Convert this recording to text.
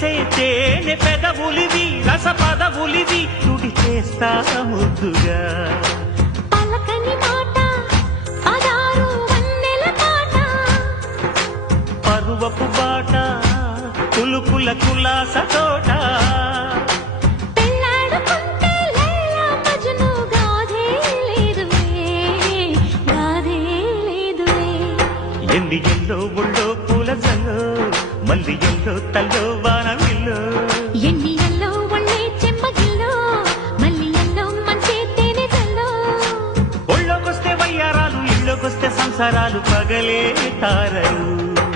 మెరిసే తేనె పెదవులివి రస పదవులివి తుడి చేస్తా ముద్దుగా పలకని మాట పదారు వన్నెల పాట పరువపు బాట కులుకుల కులాస తోట పెళ్ళాడుకుంటే లైలా మజ్ను గాథే లేదువే గాథే లేదువే ఎండి ఎల్లో ఒళ్ళో పూల జల్లో మల్లి ఎల్లో తల్లో వానవిల్లో ఎన్నియల్లో ఒళ్ళే చెమ్మగిల్లో మల్లియల్లో మంచే తేనె జల్లో ఒళ్ళోకొస్తే వయ్యారాలు ఇళ్ళోకొస్తే సంసారాలు పగలే తారలు